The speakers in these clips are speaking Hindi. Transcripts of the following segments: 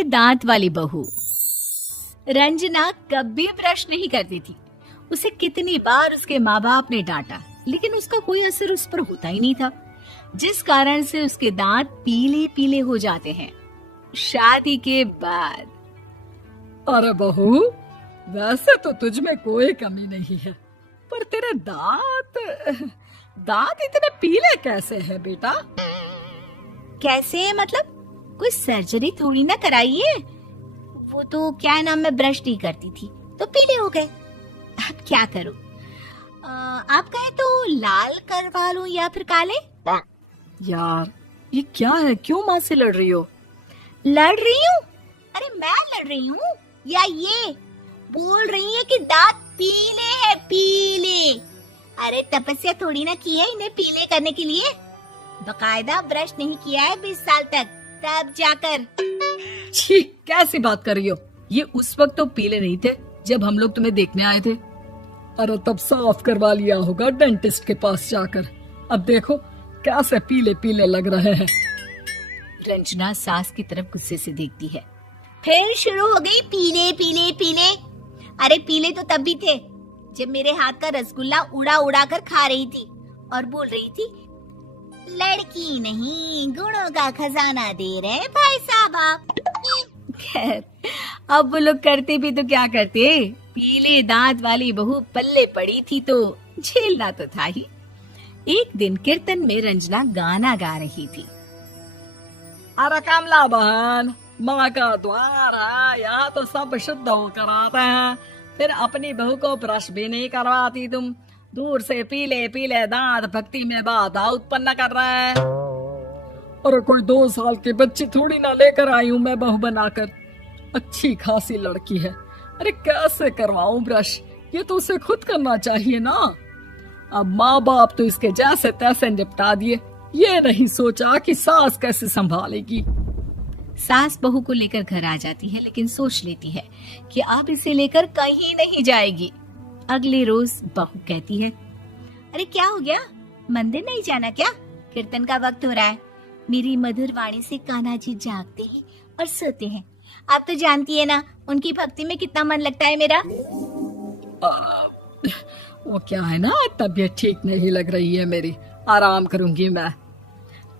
पीले दांत वाली बहू। रंजना कभी ब्रश नहीं करती थी। उसे कितनी बार उसके माँ बाप ने डांटा, लेकिन उसका कोई असर उस पर होता ही नहीं था, जिस कारण से उसके दांत पीले पीले हो जाते हैं। शादी के बाद। अरे बहू, वैसे तो तुझ में कोई कमी नहीं है, पर तेरे दांत इतने पीले कैसे हैं बेटा? कैसे मतलब? कोई सर्जरी थोड़ी ना कराई है। वो तो क्या है ना, मैं ब्रश नहीं करती थी तो पीले हो गए। अब क्या करूं? आप कहें तो लाल करवा लूं या फिर काले? यार ये क्या है, क्यों माँ से लड़ रही हो? लड़ रही हूँ? अरे मैं लड़ रही हूँ या ये बोल रही है कि दांत पीले हैं, पीले। अरे तपस्या थोड़ी ना की है इन्हें पीले करने के लिए। बकायदा ब्रश नहीं किया है 20 साल तक, तब जाकर। छी, कैसी बात कर रही हो? ये उस वक्त तो पीले नहीं थे जब हम लोग तुम्हें देखने आए थे। अरे तब साफ करवा लिया होगा डेंटिस्ट के पास जाकर। अब देखो कैसे पीले पीले लग रहे हैं। रंजना सास की तरफ गुस्से से देखती है। फिर शुरू हो गई पीले पीले पीले। अरे पीले तो तब भी थे जब मेरे हाथ का रसगुल्ला उड़ा उड़ा कर खा रही थी और बोल रही थी, लड़की नहीं गुणों का खजाना दे रहे भाई साहब आप। खैर, अब वो लोग करते भी तो क्या करते, पीले दांत वाली बहू पल्ले पड़ी थी तो झेलना तो था ही। एक दिन कीर्तन में रंजना गाना गा रही थी। अरे कमला बहन, माँ का द्वार है, यहाँ तो सब शुद्ध होकर आते हैं, फिर अपनी बहू को ब्रश भी नहीं करवाती तुम। दूर से पीले पीले दांत भक्ति में बाधा उत्पन्न कर रहे हैं। अरे कोई 2 साल के बच्ची थोड़ी ना लेकर आई हूँ मैं बहू बनाकर। अच्छी खासी लड़की है, अरे कैसे करवाऊं ब्रश? ये तो उसे खुद करना चाहिए ना। अब माँ बाप तो इसके जैसे तैसे निपटा दिए, ये नहीं सोचा कि सास कैसे संभालेगी। सास बहू को लेकर घर आ जाती है, लेकिन सोच लेती है कि अब इसे लेकर कहीं नहीं जाएगी। अगले रोज बहू कहती है, अरे क्या हो गया, मंदिर नहीं जाना क्या? कीर्तन का वक्त हो रहा है। मेरी मधुर वाणी से कान्हा जी जागते हैं और सोते हैं। आप तो जानती है ना उनकी भक्ति में कितना मन लगता है मेरा। वो क्या है ना, तबीयत ठीक नहीं लग रही है मेरी, आराम करूंगी मैं।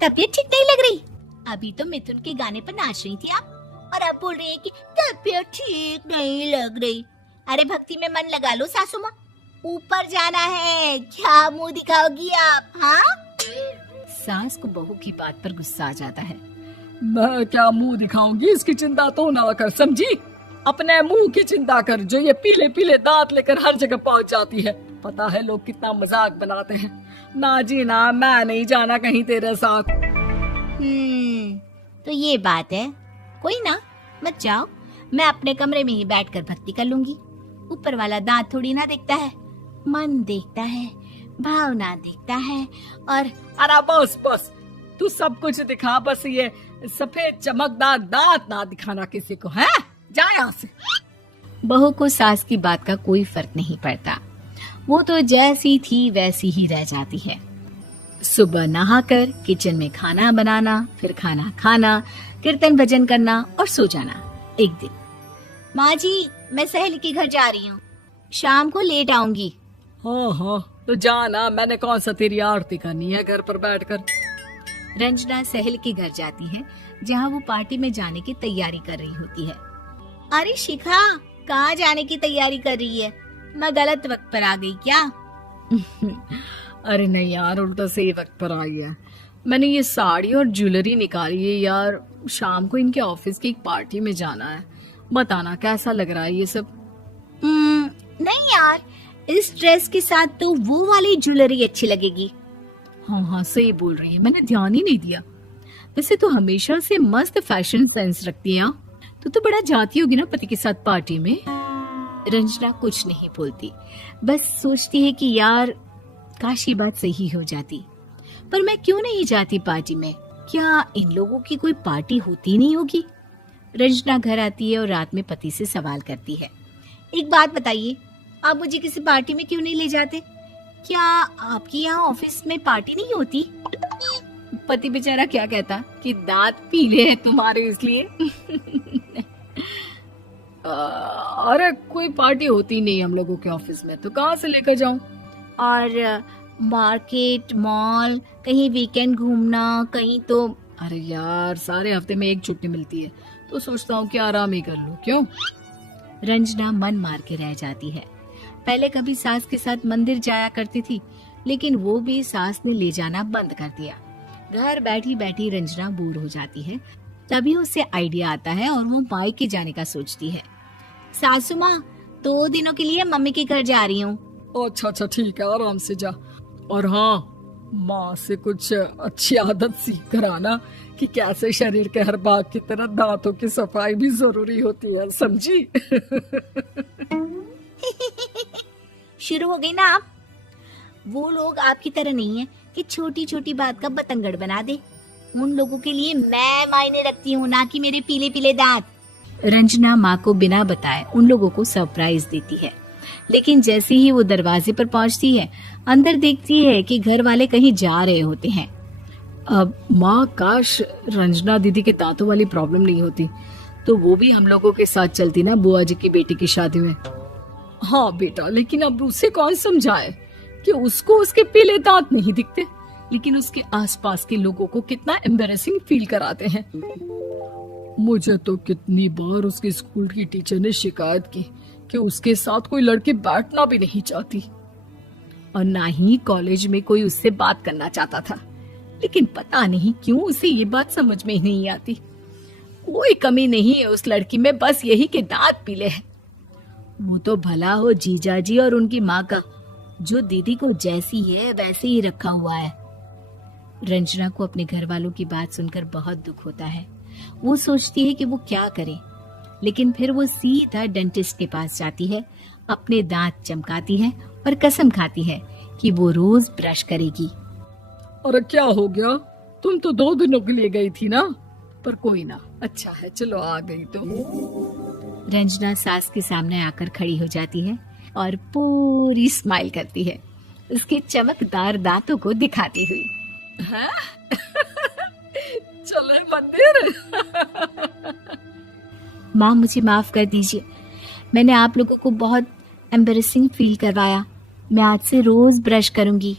तबीयत ठीक नहीं लग रही? अभी तो मिथुन के गाने पर नाच रही थी आप, और अब बोल रही है कि तबीयत ठीक नहीं लग रही। अरे भक्ति में मन लगा लो सासू माँ, ऊपर जाना है, क्या मुंह दिखाओगी आप? हाँ? सास को बहू की बात पर गुस्सा आ जाता है। मैं क्या मुंह दिखाऊंगी, इसकी चिंता तो ना कर, समझी? अपने मुंह की चिंता कर, जो ये पीले पीले दांत लेकर हर जगह पहुंच जाती है। पता है लोग कितना मजाक बनाते हैं। ना जी ना, मैं नहीं जाना कहीं तेरे साथ। तो ये बात है। कोई ना, मत जाओ, मैं अपने कमरे में ही बैठकर भक्ति कर लूंगी। ऊपर वाला दांत थोड़ी ना देखता है, मन देखता है, भावना देखता है। और अरे बस बस, तू सब कुछ दिखा, बस ये सफेद चमकदार दांत ना दिखाना किसी को, है? जा यहाँ से। बहू को सास की बात का कोई फर्क नहीं पड़ता, वो तो जैसी थी वैसी ही रह जाती है। सुबह नहाकर किचन में खाना बनाना, फिर खाना खाना, कीर्तन भजन करना और सो जाना। एक दिन, माँ जी मैं सहेली के घर जा रही हूँ, शाम को लेट आऊंगी। हाँ हाँ, तो जाना, मैंने कौन सा तेरी आरती करनी है घर पर बैठकर। रंजना सहेली के घर जाती है, जहाँ वो पार्टी में जाने की तैयारी कर रही होती है। अरे शिखा, कहाँ जाने की तैयारी कर रही है? मैं गलत वक्त पर आ गई क्या? अरे नहीं यार, उल्टा सही वक्त पर आई है। मैंने ये साड़ी और ज्वेलरी निकाली है यार, शाम को इनके ऑफिस की एक पार्टी में जाना है। बताना कैसा लग रहा है ये सब? नहीं यार, इस ड्रेस के साथ तो वो वाली ज्वेलरी अच्छी लगेगी। हाँ हाँ सही बोल रही है, मैंने ध्यान ही नहीं दिया। वैसे तो हमेशा से मस्त फैशन सेंस रखती है। तो बड़ा जाती होगी ना पति के साथ पार्टी में। रंजना कुछ नहीं बोलती, बस सोचती है कि यार काश ये बात सही हो जाती। पर मैं क्यों नहीं जाती पार्टी में? क्या इन लोगों की कोई पार्टी होती नहीं होगी? रंजना घर आती है और रात में पति से सवाल करती है, एक बात बताइए, आप मुझे किसी पार्टी में क्यों नहीं ले जाते? क्या आपके यहाँ ऑफिस में पार्टी नहीं होती? पति बेचारा क्या कहता कि दांत पीले हैं तुम्हारे इसलिए। अरे कोई पार्टी होती नहीं हम लोगों के ऑफिस में, तो कहाँ से लेकर जाऊं? और मार्केट, मॉल, कहीं वीकेंड घूमना, कहीं तो। अरे यार, सारे हफ्ते में एक छुट्टी मिलती है, तो सोचता हूँ कि आराम ही कर लूं। क्यों? रंजना मन मार के रह जाती है। पहले कभी सास के साथ मंदिर जाया करती थी, लेकिन वो भी सास ने ले जाना बंद कर दिया। घर बैठी बैठी रंजना बोर हो जाती है। तभी उसे आइडिया आता है और वो मायके जाने का सोचती है। सासू माँ, 2 दिनों के लिए मम्मी के घर जा रही हूँ। अच्छा ठीक है, आराम से जा। और हाँ, माँ से कुछ अच्छी आदत सीख कर आना कि कैसे शरीर के हर भाग की तरह दांतों की सफाई भी जरूरी होती है, समझी? शुरू हो गई ना आप। वो लोग आपकी तरह नहीं है कि छोटी छोटी बात का बतंगड़ बना दे। उन लोगों के लिए मैं मायने रखती हूँ, ना कि मेरे पीले पीले दांत। रंजना माँ को बिना बताए उन लोगों को सरप्राइज देती है, लेकिन जैसे ही वो दरवाजे पर पहुंचती है, अंदर देखती है कि घर वाले कहीं जा रहे होते हैं। अब माँ, काश रंजना दीदी के दांतों वाली प्रॉब्लम नहीं होती, तो वो भी हम लोगों के साथ चलती ना बुआ जी की बेटी की शादी में। हाँ बेटा, लेकिन अब उसे कौन समझाए कि उसको उसके पीले दांत नहीं दिखते, लेकिन उसके आसपास के लोगों को कितना एम्बैरेसिंग फील कराते हैं। मुझे तो कितनी बार उसके स्कूल की टीचर ने शिकायत की कि उसके साथ कोई लड़की बैठना भी नहीं चाहती, और ना ही कॉलेज में कोई उससे बात करना चाहता था। लेकिन पता नहीं क्यों उसे ये बात समझ में ही नहीं आती। कोई कमी नहीं है उस लड़की में, बस यही कि दांत पीले हैं। वो तो भला हो जीजा जी और उनकी माँ का, जो दीदी को जैसी है वैसे ही रखा हुआ है। रंजना को अपने घर वालों की बात सुनकर बहुत दुख होता है। वो सोचती है कि वो क्या करे, लेकिन फिर वो सीधा डेंटिस्ट के पास जाती है, अपने दांत चमकाती है और कसम खाती है कि वो रोज ब्रश करेगी। अरे क्या हो गया? तुम तो 2 दिनों के लिए गई थी ना। पर कोई ना, अच्छा है, चलो आ गई तो। रंजना सास के सामने आकर खड़ी हो जाती है और पूरी स्माइल करती है, उसके चमकदार दांतों को दिखाती हुई। चले मंदिर। माँ, मुझे माफ कर दीजिए, मैंने आप लोगों को बहुत एम्बैरेसिंग फील करवाया। मैं आज से रोज ब्रश करूंगी।